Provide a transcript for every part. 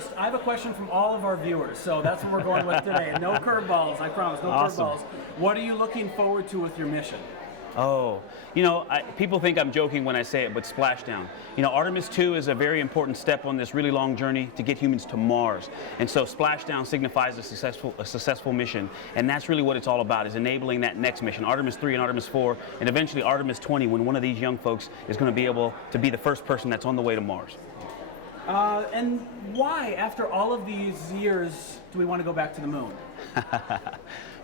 first, I have a question from all of our viewers, so that's what we're going with today. No curveballs, I promise, no Awesome. curveballs. What are you looking forward to with your mission? Oh, you know, people think I'm joking when I say it, but splashdown. You know, Artemis II is a very important step on this really long journey to get humans to Mars. And so splashdown signifies a successful mission. And that's really what it's all about, is enabling that next mission, Artemis 3 and Artemis 4, and eventually Artemis 20, when one of these young folks is going to be able to be the first person that's on the way to Mars. And why, after all of these years, do we want to go back to the moon?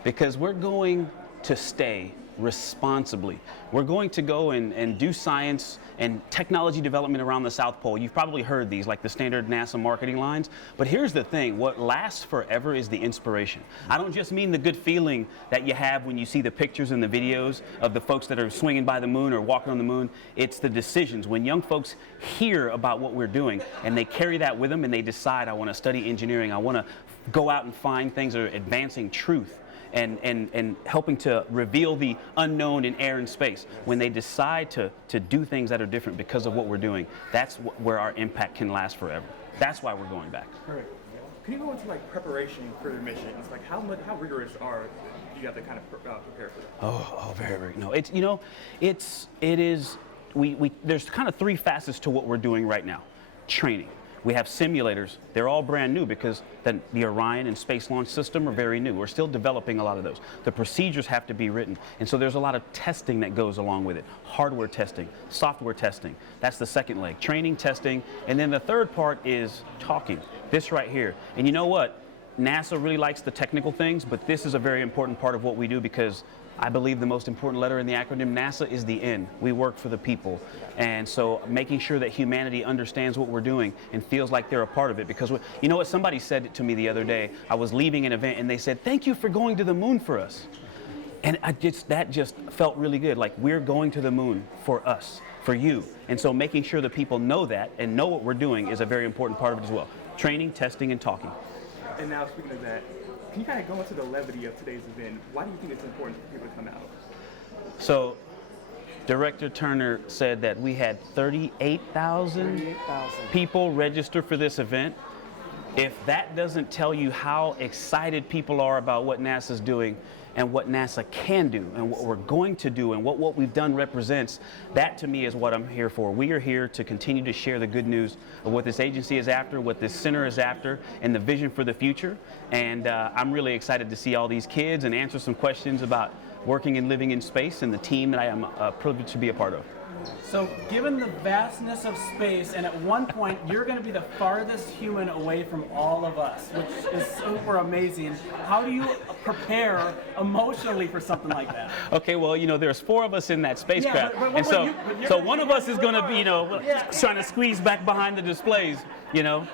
Because we're going to stay responsibly. We're going to go and do science and technology development around the South Pole. You've probably heard these, like the standard NASA marketing lines. But here's the thing, what lasts forever is the inspiration. I don't just mean the good feeling that you have when you see the pictures and the videos of the folks that are swinging by the moon or walking on the moon. It's the decisions. When young folks hear about what we're doing and they carry that with them and they decide, I want to study engineering, I want to go out and find things that are advancing truth, and helping to reveal the unknown in air and space. When they decide to do things that are different because of what we're doing, that's where our impact can last forever. That's why we're going back. Perfect. Can you go into like preparation for your missions? Like how rigorous are you have to kind of prepare for that? Oh, very, very. No, it's, you know, it is. There's kind of three facets to what we're doing right now. Training. We have simulators. They're all brand new because the Orion and Space Launch System are very new. We're still developing a lot of those. The procedures have to be written. And so there's a lot of testing that goes along with it. Hardware testing, software testing. That's the second leg. Training, testing. And then the third part is talking. This right here. And you know what? NASA really likes the technical things, but this is a very important part of what we do because I believe the most important letter in the acronym NASA is the N. We work for the people. And so making sure that humanity understands what we're doing and feels like they're a part of it. Because, you know what, somebody said it to me the other day. I was leaving an event and they said, thank you for going to the moon for us. And that just felt really good. Like, we're going to the moon for us, for you. And so making sure that people know that and know what we're doing is a very important part of it as well. Training, testing, and talking. And now, speaking of that, can you kind of go into the levity of today's event? Why do you think it's important for people to come out? So, Director Turner said that we had 38,000 people register for this event. If that doesn't tell you how excited people are about what NASA's doing and what NASA can do and what we're going to do and what we've done represents, that to me is what I'm here for. We are here to continue to share the good news of what this agency is after, what this center is after, and the vision for the future. And I'm really excited to see all these kids and answer some questions about working and living in space and the team that I am privileged to be a part of. So given the vastness of space, and at one point you're going to be the farthest human away from all of us, which is super amazing, how do you prepare emotionally for something like that? Okay, well, you know, there's 4 of us in that spacecraft, and so one of us is going to be, you know, trying to squeeze back behind the displays, you know.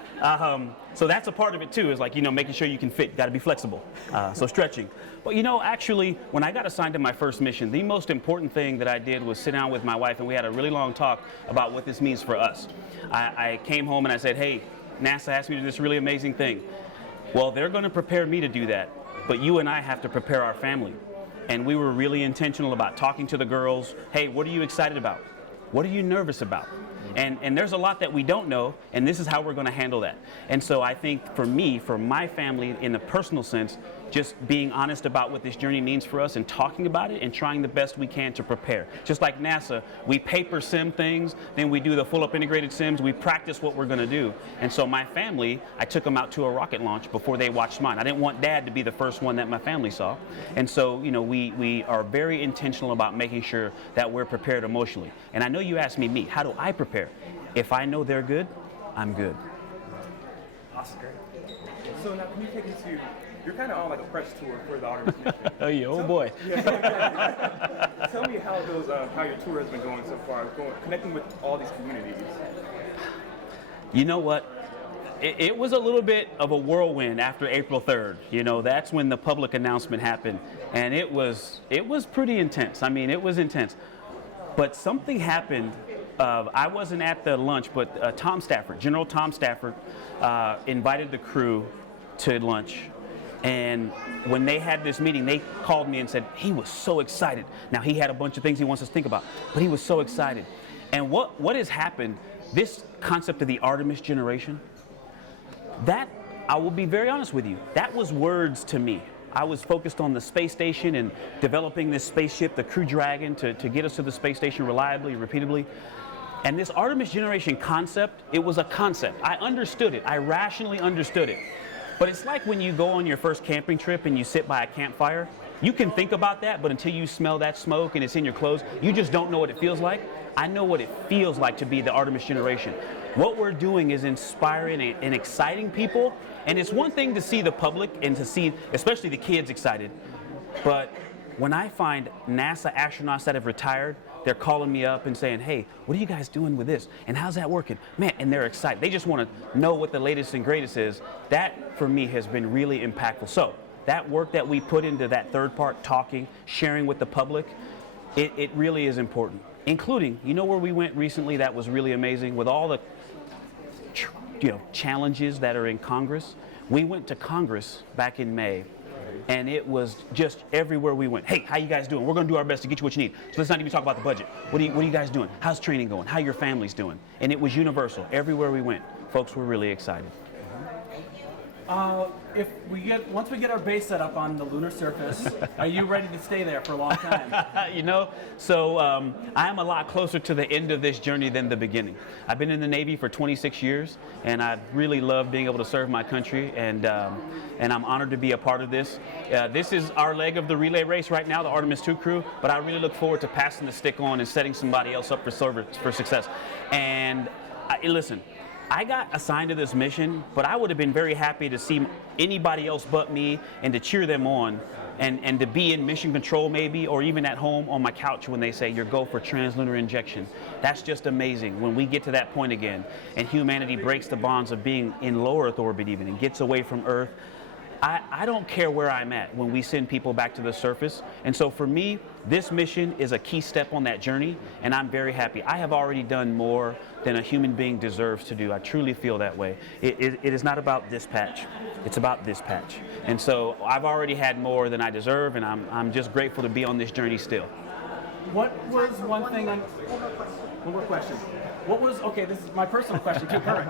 So that's a part of it too, is like, you know, making sure you can fit, got to be flexible, so stretching. But you know, actually, when I got assigned to my first mission, the most important thing that I did was sit down with my wife and we had a really long talk about what this means for us. I came home and I said, hey, NASA asked me to do this really amazing thing. Well, they're going to prepare me to do that, but you and I have to prepare our family. And we were really intentional about talking to the girls. Hey, what are you excited about? What are you nervous about? And there's a lot that we don't know, and this is how we're going to handle that. And so I think for me, for my family, in the personal sense, just being honest about what this journey means for us and talking about it and trying the best we can to prepare. Just like NASA, we paper sim things, then we do the full-up integrated sims, we practice what we're going to do. And so my family, I took them out to a rocket launch before they watched mine. I didn't want Dad to be the first one that my family saw. And so, you know, we are very intentional about making sure that we're prepared emotionally. And I know you asked me, how do I prepare? If I know they're good, I'm good. Awesome. So now, can you take me to, you're kind of on like a press tour for the Artemis mission. Oh, yeah, oh boy. Tell me how your tour has been going so far, connecting with all these communities. You know what? It was a little bit of a whirlwind after April 3rd. You know, that's when the public announcement happened, and it was pretty intense. I mean, it was intense. But something happened. I wasn't at the lunch, but Tom Stafford, General Tom Stafford, invited the crew to lunch. And when they had this meeting, they called me and said he was so excited. Now, he had a bunch of things he wants us to think about, but he was so excited. And what has happened, this concept of the Artemis generation, That, I will be very honest with you, that was words to me. I was focused on the space station and developing this spaceship, the Crew Dragon, to get us to the space station reliably, repeatably. And this Artemis generation concept, it was a concept. I understood it. I rationally understood it. But it's like when you go on your first camping trip and you sit by a campfire. You can think about that, but until you smell that smoke and it's in your clothes, you just don't know what it feels like. I know what it feels like to be the Artemis generation. What we're doing is inspiring and exciting people. And it's one thing to see the public and to see, especially the kids, excited. But when I find NASA astronauts that have retired, they're calling me up and saying, hey, what are you guys doing with this? And how's that working? Man, and they're excited. They just want to know what the latest and greatest is. That, for me, has been really impactful. So that work that we put into that third part, talking, sharing with the public, it really is important. Including, you know where we went recently that was really amazing? With all the challenges that are in Congress. We went to Congress back in May. And it was just everywhere we went. Hey, how you guys doing? We're going to do our best to get you what you need. So let's not even talk about the budget. What are you guys doing? How's training going? How your family's doing? And it was universal. Everywhere we went, folks were really excited. Once we get our base set up on the lunar surface, are you ready to stay there for a long time? I'm a lot closer to the end of this journey than the beginning. I've been in the Navy for 26 years, and I really love being able to serve my country, and I'm honored to be a part of this. This is our leg of the relay race right now, the Artemis II crew, but I really look forward to passing the stick on and setting somebody else up for success. And listen, I got assigned to this mission, but I would have been very happy to see anybody else but me and to cheer them on and to be in mission control maybe, or even at home on my couch when they say, your go for translunar injection. That's just amazing when we get to that point again and humanity breaks the bonds of being in low Earth orbit even and gets away from Earth. I don't care where I'm at when we send people back to the surface. And so for me, this mission is a key step on that journey, and I'm very happy. I have already done more than a human being deserves to do. I truly feel that way. It is not about this patch. It's about this patch. And so I've already had more than I deserve, and I'm just grateful to be on this journey still. What was one thing one more question. Okay, this is my personal question too, current.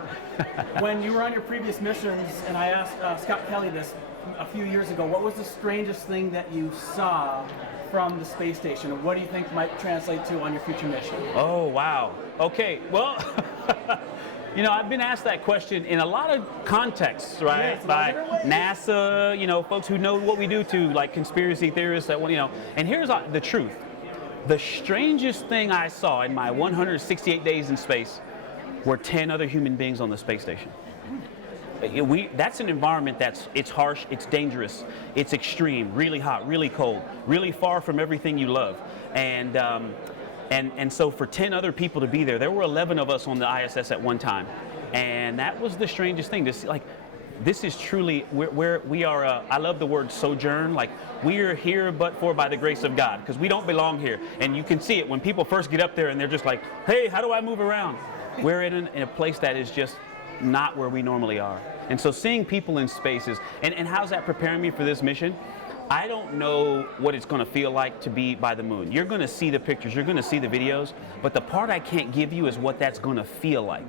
When you were on your previous missions, and I asked Scott Kelly this a few years ago, what was the strangest thing that you saw from the space station? And what do you think might translate to on your future mission? Oh, wow. Okay, well, I've been asked that question in a lot of contexts, right? Yes, by NASA, folks who know what we do, to like conspiracy theorists that want, and here's the truth. The strangest thing I saw in my 168 days in space were 10 other human beings on the space station. That's an environment it's harsh, it's dangerous, it's extreme, really hot, really cold, really far from everything you love. And so for 10 other people to be there were 11 of us on the ISS at one time. And that was the strangest thing to see. Like, this is truly, we are, I love the word sojourn, like we are here but for by the grace of God, because we don't belong here. And you can see it when people first get up there and they're just like, hey, how do I move around? We're in a place that is just not where we normally are. And so seeing people in spaces, and how's that preparing me for this mission? I don't know what it's going to feel like to be by the moon. You're going to see the pictures, you're going to see the videos, but the part I can't give you is what that's going to feel like.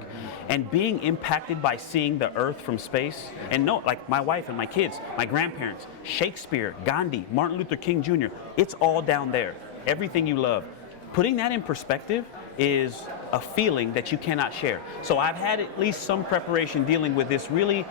And being impacted by seeing the Earth from space, and like my wife and my kids, my grandparents, Shakespeare, Gandhi, Martin Luther King Jr., it's all down there. Everything you love. Putting that in perspective is a feeling that you cannot share. So I've had at least some preparation dealing with this really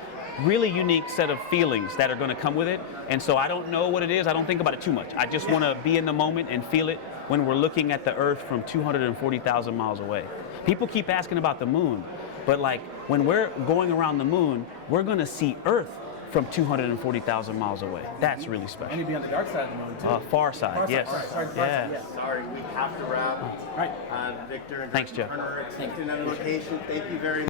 unique set of feelings that are going to come with it. And so I don't know what it is. I don't think about it too much. I just want to be in the moment and feel it when we're looking at the Earth from 240,000 miles away. People keep asking about the moon, but like when we're going around the moon, we're going to see Earth from 240,000 miles away. That's really special. And you'd be on the dark side of the moon too. Far side, yes. Sorry, we have to wrap. Right. Victor and Thanks, Dr. Jeff. Turner, expecting another location. Thank you very much.